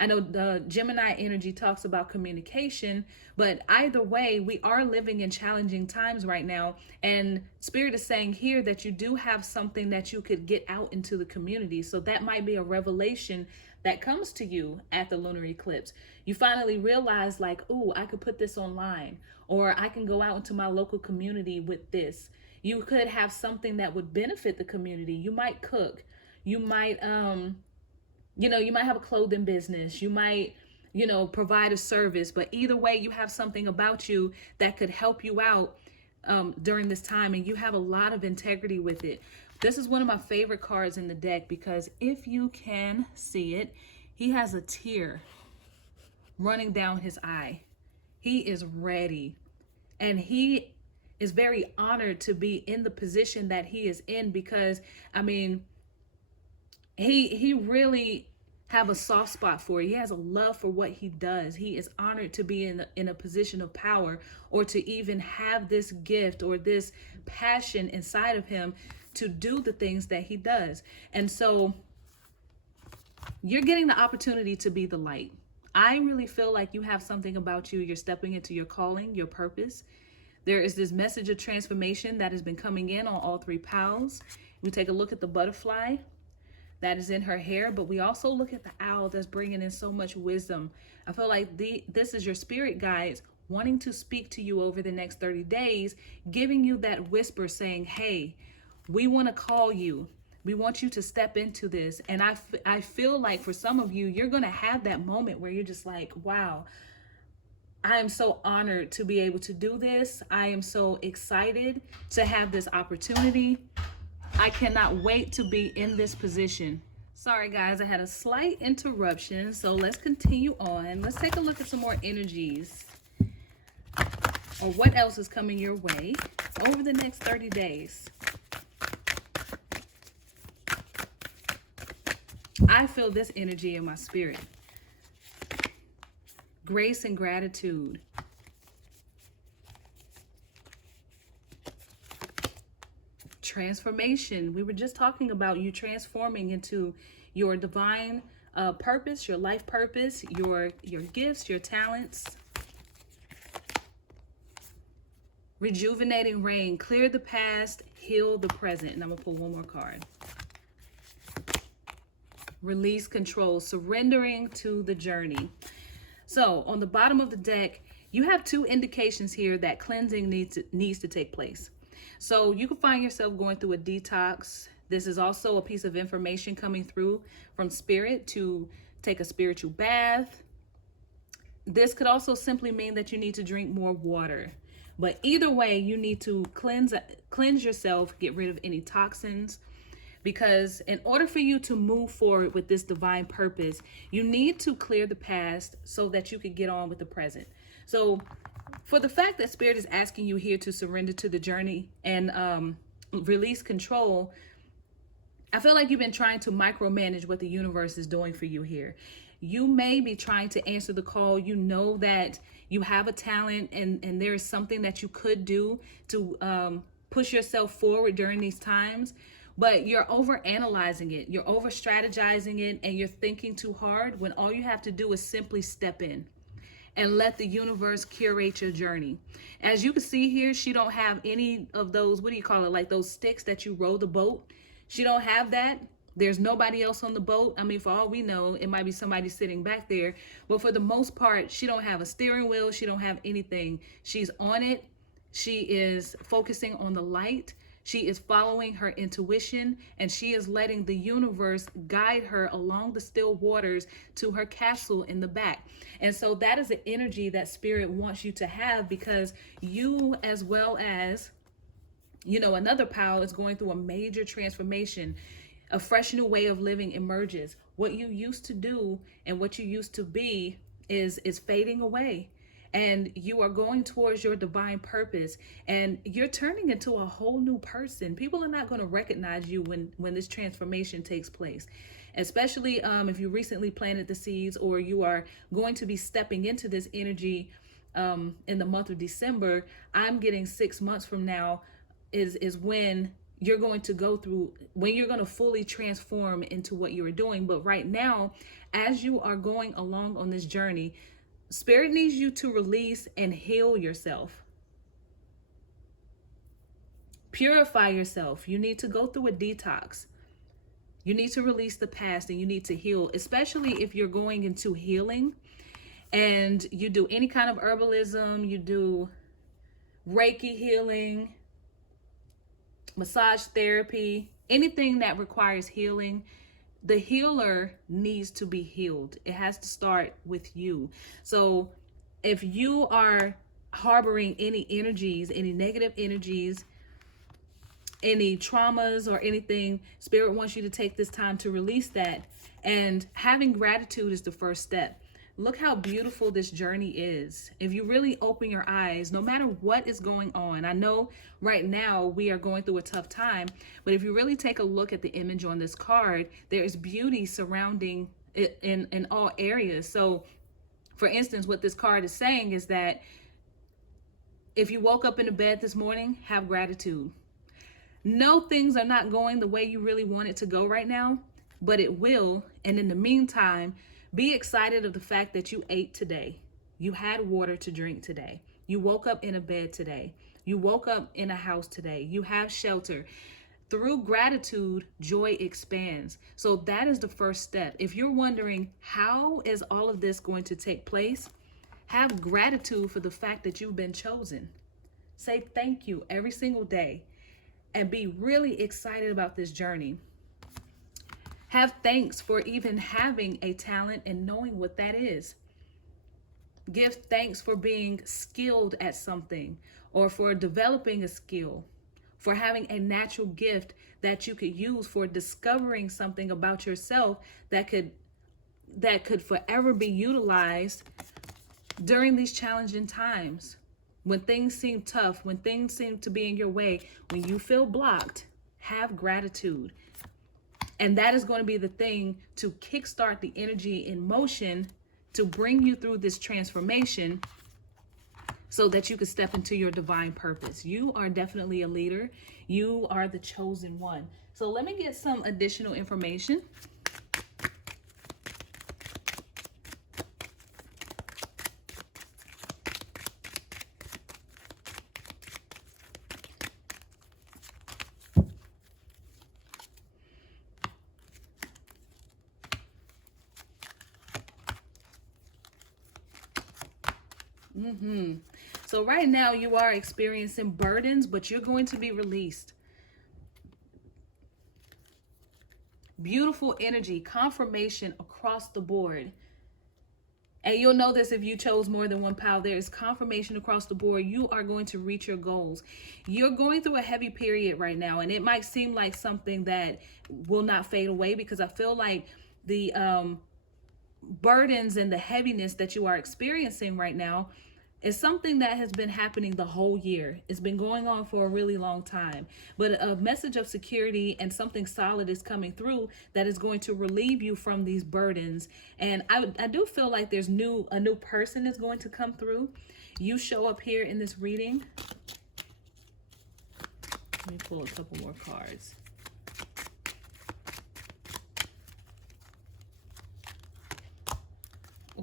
I know the Gemini energy talks about communication, but either way, we are living in challenging times right now. And Spirit is saying here that you do have something that you could get out into the community. So that might be a revelation that comes to you at the lunar eclipse. You finally realize like, oh, I could put this online, or I can go out into my local community with this. You could have something that would benefit the community. You might cook. You might, you might have a clothing business. You might, provide a service. But either way, you have something about you that could help you out during this time. And you have a lot of integrity with it. This is one of my favorite cards in the deck because if you can see it, he has a tear running down his eye. He is ready. And he is very honored to be in the position that he is in because, he really have a soft spot for it. He has a love for what he does. He is honored to be in a position of power, or to even have this gift or this passion inside of him to do the things that he does. And so you're getting the opportunity to be the light. I really feel like you have something about you. You're stepping into your calling, your purpose. There is this message of transformation that has been coming in on all three piles. We take a look at the butterfly that is in her hair, but we also look at the owl that's bringing in so much wisdom. I feel like this is your spirit guides wanting to speak to you over the next 30 days, giving you that whisper saying, hey, we want to call you. We want you to step into this. And I feel like for some of you, you're going to have that moment where you're just like, wow, I am so honored to be able to do this. I am so excited to have this opportunity. I cannot wait to be in this position. Sorry guys, I had a slight interruption. So let's continue on. Let's take a look at some more energies, or what else is coming your way over the next 30 days. I feel this energy in my spirit. Grace and gratitude. Transformation. We were just talking about you transforming into your divine purpose, your life purpose, your gifts, your talents. Rejuvenating rain. Clear the past, heal the present. And I'm going to pull one more card. Release control, surrendering to the journey. So on the bottom of the deck, you have two indications here that cleansing needs to take place. So you can find yourself going through a detox. This is also a piece of information coming through from spirit to take a spiritual bath. This could also simply mean that you need to drink more water. But either way, you need to cleanse yourself, get rid of any toxins. Because in order for you to move forward with this divine purpose, you need to clear the past so that you could get on with the present. So for the fact that Spirit is asking you here to surrender to the journey and release control, I feel like you've been trying to micromanage what the universe is doing for you here. You may be trying to answer the call. You know that you have a talent and there is something that you could do to push yourself forward during these times. But you're over analyzing it, you're over strategizing it, and you're thinking too hard when all you have to do is simply step in and let the universe curate your journey. As you can see here, she don't have any of those, like those sticks that you row the boat. She don't have that. There's nobody else on the boat. For all we know, it might be somebody sitting back there. But for the most part, she don't have a steering wheel. She don't have anything. She's on it. She is focusing on the light. She is following her intuition, and she is letting the universe guide her along the still waters to her castle in the back. And so that is the energy that Spirit wants you to have, because you, as well as, another pile, is going through a major transformation. A fresh new way of living emerges. What you used to do and what you used to be is fading away. And you are going towards your divine purpose, and you're turning into a whole new person. People are not going to recognize you when this transformation takes place, especially if you recently planted the seeds, or you are going to be stepping into this energy in the month of December, I'm getting 6 months from now is when you're going to go through, when you're going to fully transform into what you are doing. But right now, as you are going along on this journey, Spirit needs you to release and heal yourself. Purify yourself. You need to go through a detox. You need to release the past and you need to heal, especially if you're going into healing and you do any kind of herbalism, you do Reiki healing, massage therapy, anything that requires healing. The healer needs to be healed. It has to start with you. So if you are harboring any energies, any negative energies, any traumas or anything, Spirit wants you to take this time to release that. And having gratitude is the first step. Look how beautiful this journey is. If you really open your eyes, no matter what is going on, I know right now we are going through a tough time, but if you really take a look at the image on this card, there is beauty surrounding it in all areas. So for instance, what this card is saying is that if you woke up in the bed this morning, have gratitude. No, things are not going the way you really want it to go right now, but it will. And in the meantime, be excited of the fact that you ate today. You had water to drink today. You woke up in a bed today. You woke up in a house today. You have shelter. Through gratitude, joy expands. So that is the first step. If you're wondering, how is all of this going to take place? Have gratitude for the fact that you've been chosen. Say thank you every single day and be really excited about this journey. Have thanks for even having a talent and knowing what that is. Give thanks for being skilled at something or for developing a skill, for having a natural gift that you could use, for discovering something about yourself that could forever be utilized during these challenging times. When things seem tough, when things seem to be in your way, when you feel blocked, have gratitude. And that is going to be the thing to kickstart the energy in motion to bring you through this transformation so that you can step into your divine purpose. You are definitely a leader. You are the chosen one. So let me get some additional information. So right now you are experiencing burdens, but you're going to be released. Beautiful energy, confirmation across the board. And you'll know this if you chose more than one pile. There is confirmation across the board. You are going to reach your goals. You're going through a heavy period right now, and it might seem like something that will not fade away, because I feel like the burdens and the heaviness that you are experiencing right now is something that has been happening the whole year. It's been going on for a really long time. But a message of security and something solid is coming through that is going to relieve you from these burdens. And I do feel like there's a new person is going to come through. You show up here in this reading. Let me pull a couple more cards.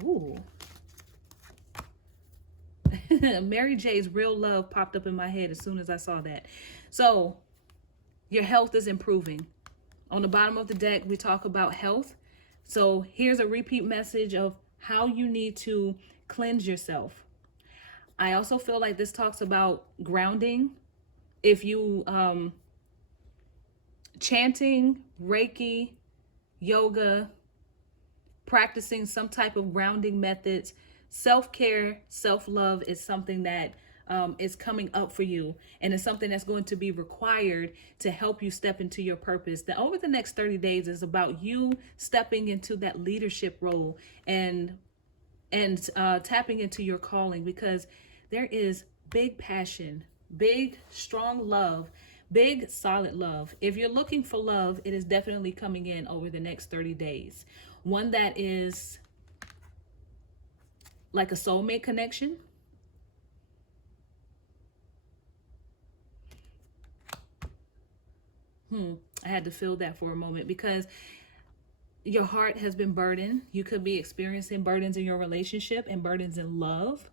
Ooh. Mary J's Real Love popped up in my head as soon as I saw that. So your health is improving. On the bottom of the deck, we talk about health. So here's a repeat message of how you need to cleanse yourself. I also feel like this talks about grounding. If you chanting, Reiki, yoga, practicing some type of grounding methods, self-care, self-love is something that is coming up for you, and it's something that's going to be required to help you step into your purpose. That over the next 30 days is about you stepping into that leadership role and tapping into your calling, because there is big passion, big strong love, big solid love. If you're looking for love, it is definitely coming in over the next 30 days. One that is like a soulmate connection, I had to feel that for a moment, because your heart has been burdened. You could be experiencing burdens in your relationship and burdens in love.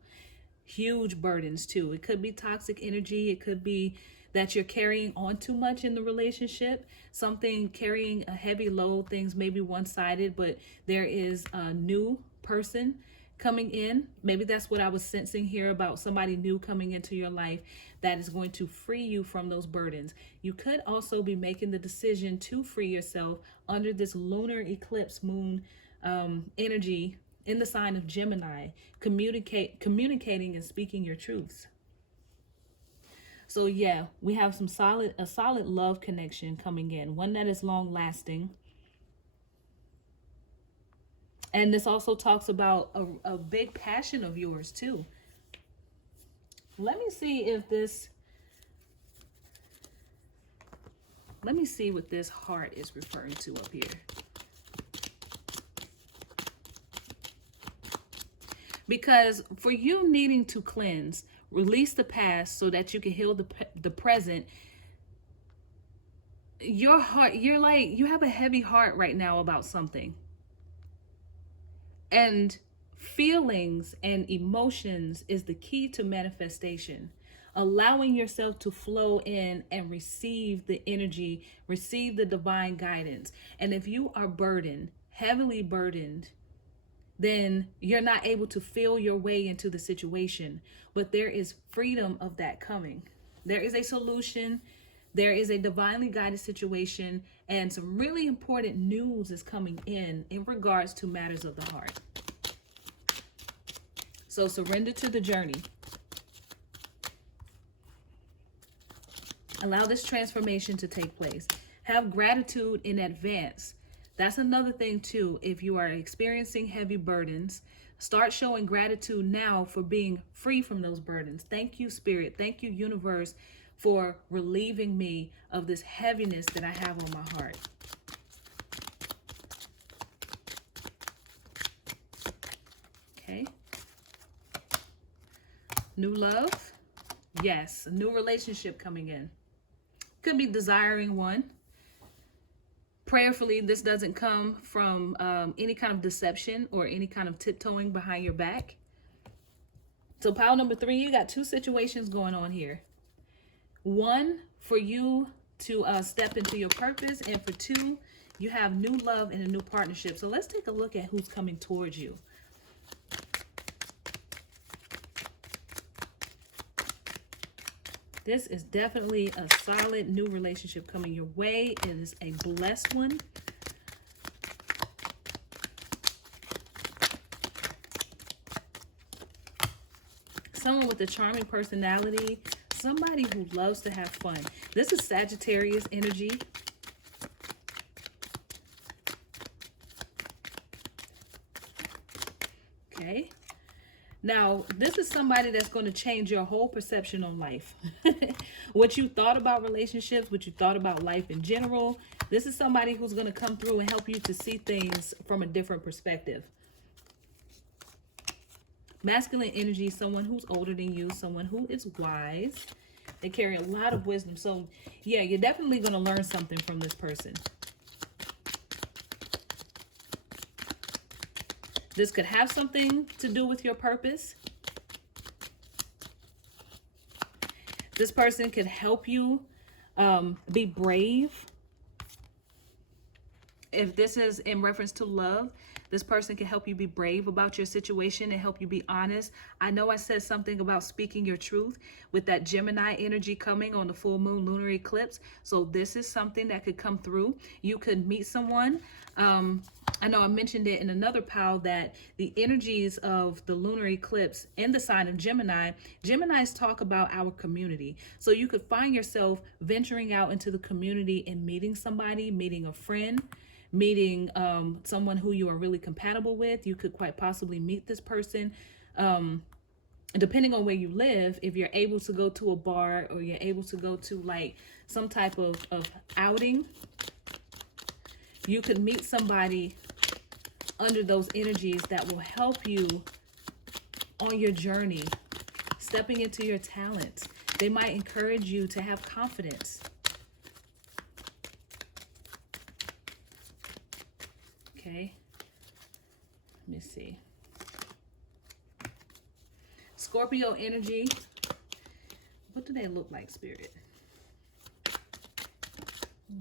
Huge burdens too. It could be toxic energy. It could be that you're carrying on too much in the relationship. Something carrying a heavy load. Things may be one-sided, but there is a new person coming in. Maybe that's what I was sensing here about somebody new coming into your life that is going to free you from those burdens. You could also be making the decision to free yourself under this lunar eclipse moon energy in the sign of Gemini, communicating and speaking your truths. So yeah, we have a solid love connection coming in, one that is long lasting. And this also talks about a big passion of yours too. Let me see what this heart is referring to up here. Because for you needing to cleanse, release the past so that you can heal the present, your heart, you have a heavy heart right now about something. And feelings and emotions is the key to manifestation. Allowing yourself to flow in and receive the energy, receive the divine guidance. And if you are burdened, heavily burdened, then you're not able to feel your way into the situation. But there is freedom of that coming. There is a solution. There is a divinely guided situation, and some really important news is coming in regards to matters of the heart. So surrender to the journey. Allow this transformation to take place. Have gratitude in advance. That's another thing too. If you are experiencing heavy burdens, start showing gratitude now for being free from those burdens. Thank you, Spirit. Thank you, Universe, for relieving me of this heaviness that I have on my heart. Okay. New love. Yes, a new relationship coming in. Could be desiring one. Prayerfully, this doesn't come from any kind of deception or any kind of tiptoeing behind your back. So pile number 3, you got 2 situations going on here. 1, for you to step into your purpose, and for 2, you have new love and a new partnership. So let's take a look at who's coming towards you. This is definitely a solid new relationship coming your way. It is a blessed one. Someone with a charming personality. Somebody who loves to have fun. This is Sagittarius energy. Okay. Now, this is somebody that's going to change your whole perception on life. What you thought about relationships, what you thought about life in general. This is somebody who's going to come through and help you to see things from a different perspective. Masculine energy, someone who's older than you, someone who is wise. They carry a lot of wisdom. So, yeah, you're definitely going to learn something from this person. This could have something to do with your purpose. This person could help you be brave. If this is in reference to love, this person can help you be brave about your situation and help you be honest. I know I said something about speaking your truth with that Gemini energy coming on the full moon lunar eclipse. So this is something that could come through. You could meet someone. I know I mentioned it in another pile that the energies of the lunar eclipse in the sign of Gemini, Geminis talk about our community. So you could find yourself venturing out into the community and meeting somebody, meeting a friend, meeting someone who you are really compatible with. You could quite possibly meet this person. Depending on where you live, if you're able to go to a bar or you're able to go to like some type of outing, you could meet somebody under those energies that will help you on your journey, stepping into your talents. They might encourage you to have confidence. Okay. Let me see. Scorpio energy. What do they look like, Spirit?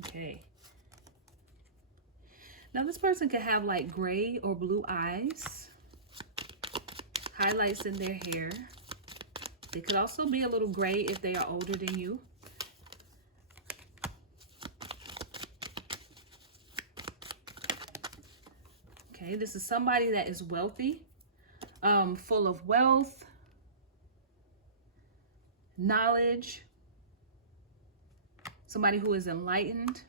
Okay. Now this person could have like gray or blue eyes, highlights in their hair. They could also be a little gray if they are older than you. Okay, this is somebody that is wealthy, full of wealth, knowledge, somebody who is enlightened.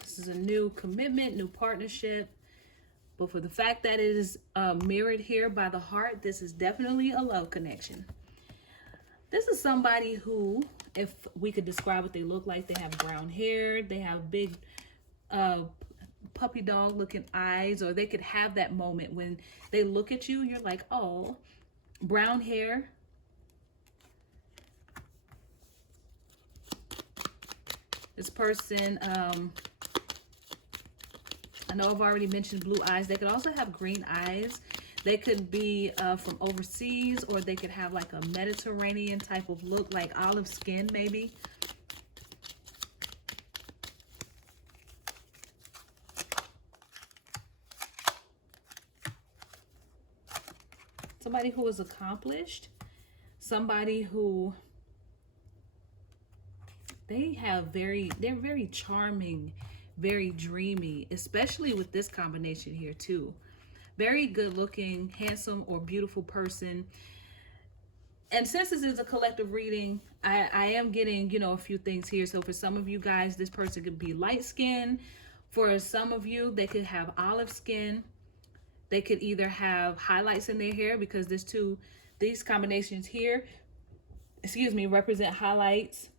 This is a new commitment, new partnership. But for the fact that it is mirrored here by the heart, this is definitely a love connection. This is somebody who, if we could describe what they look like, they have brown hair, they have big puppy dog looking eyes, or they could have that moment when they look at you, you're like, oh, brown hair. This person, I know I've already mentioned blue eyes. They could also have green eyes. They could be from overseas, or they could have like a Mediterranean type of look, like olive skin maybe. Somebody who is accomplished. Somebody who they're very charming, very dreamy, especially with this combination here too. Very good looking, handsome, or beautiful person. And since this is a collective reading, I am getting, you know, a few things here. So for some of you guys, this person could be light skin. For some of you, they could have olive skin. They could either have highlights in their hair, because these combinations here, excuse me, represent highlights.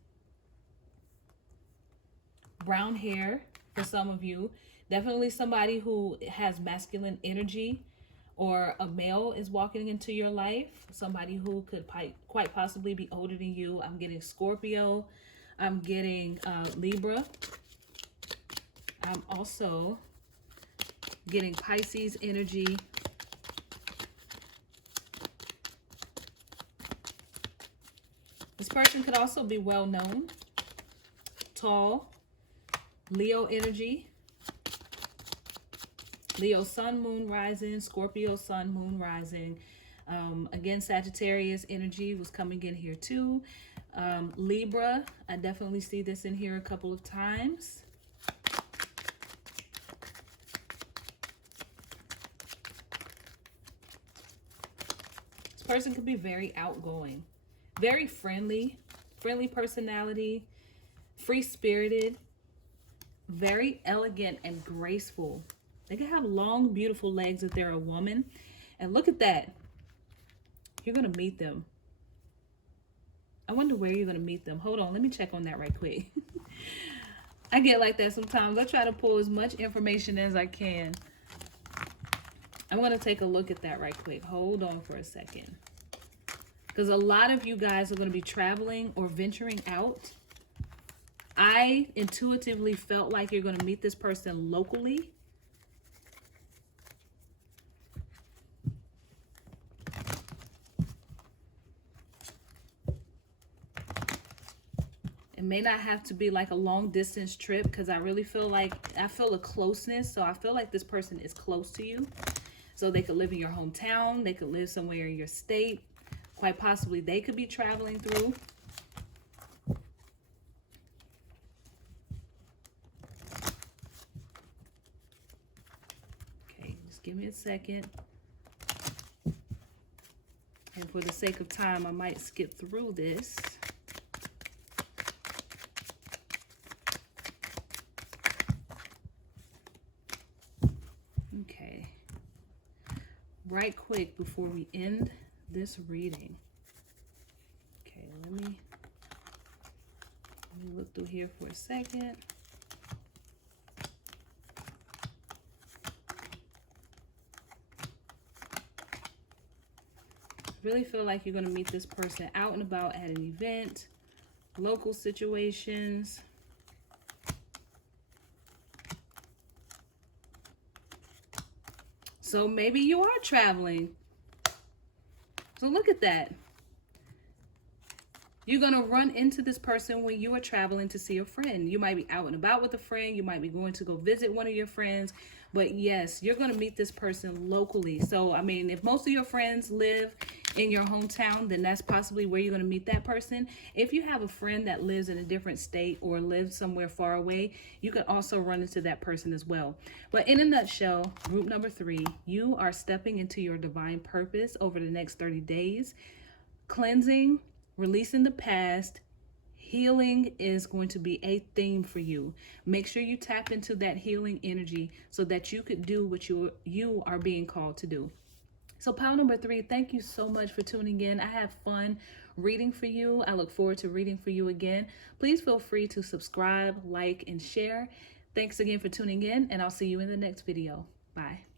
Brown hair for some of you. Definitely somebody who has masculine energy, or a male is walking into your life. Somebody who could quite possibly be older than you. I'm getting Scorpio. I'm getting Libra. I'm also getting Pisces energy. This person could also be well known, tall, Leo energy. Leo sun, moon, rising. Scorpio sun, moon, rising. Again, Sagittarius energy was coming in here too. Libra, I definitely see this in here a couple of times. This person could be very outgoing, very friendly personality, free-spirited, very elegant and graceful. They can have long, beautiful legs if they're a woman. And look at that. You're going to meet them. I wonder where you're going to meet them. Hold on. Let me check on that right quick. I get like that sometimes. I try to pull as much information as I can. I'm going to take a look at that right quick. Hold on for a second. Because a lot of you guys are going to be traveling or venturing out. I intuitively felt like you're going to meet this person locally. It may not have to be like a long distance trip, because I really feel like, I feel a closeness. So I feel like this person is close to you. So they could live in your hometown. They could live somewhere in your state. Quite possibly they could be traveling through. Okay, just give me a second. And for the sake of time, I might skip through this. Okay. Right quick before we end this reading. Okay, let me look through here for a second. Really feel like you're going to meet this person out and about at an event, local situations. So maybe you are traveling. So look at that. You're going to run into this person when you are traveling to see a friend. You might be out and about with a friend. You might be going to go visit one of your friends. But yes, you're going to meet this person locally. So, I mean, if most of your friends live in your hometown, then that's possibly where you're going to meet that person. If you have a friend that lives in a different state or lives somewhere far away, you can also run into that person as well. But in a nutshell, group number 3, you are stepping into your divine purpose over the next 30 days. Cleansing, releasing the past, healing is going to be a theme for you. Make sure you tap into that healing energy so that you could do what you are being called to do. So pile number 3, thank you so much for tuning in. I have fun reading for you. I look forward to reading for you again. Please feel free to subscribe, like, and share. Thanks again for tuning in, and I'll see you in the next video. Bye.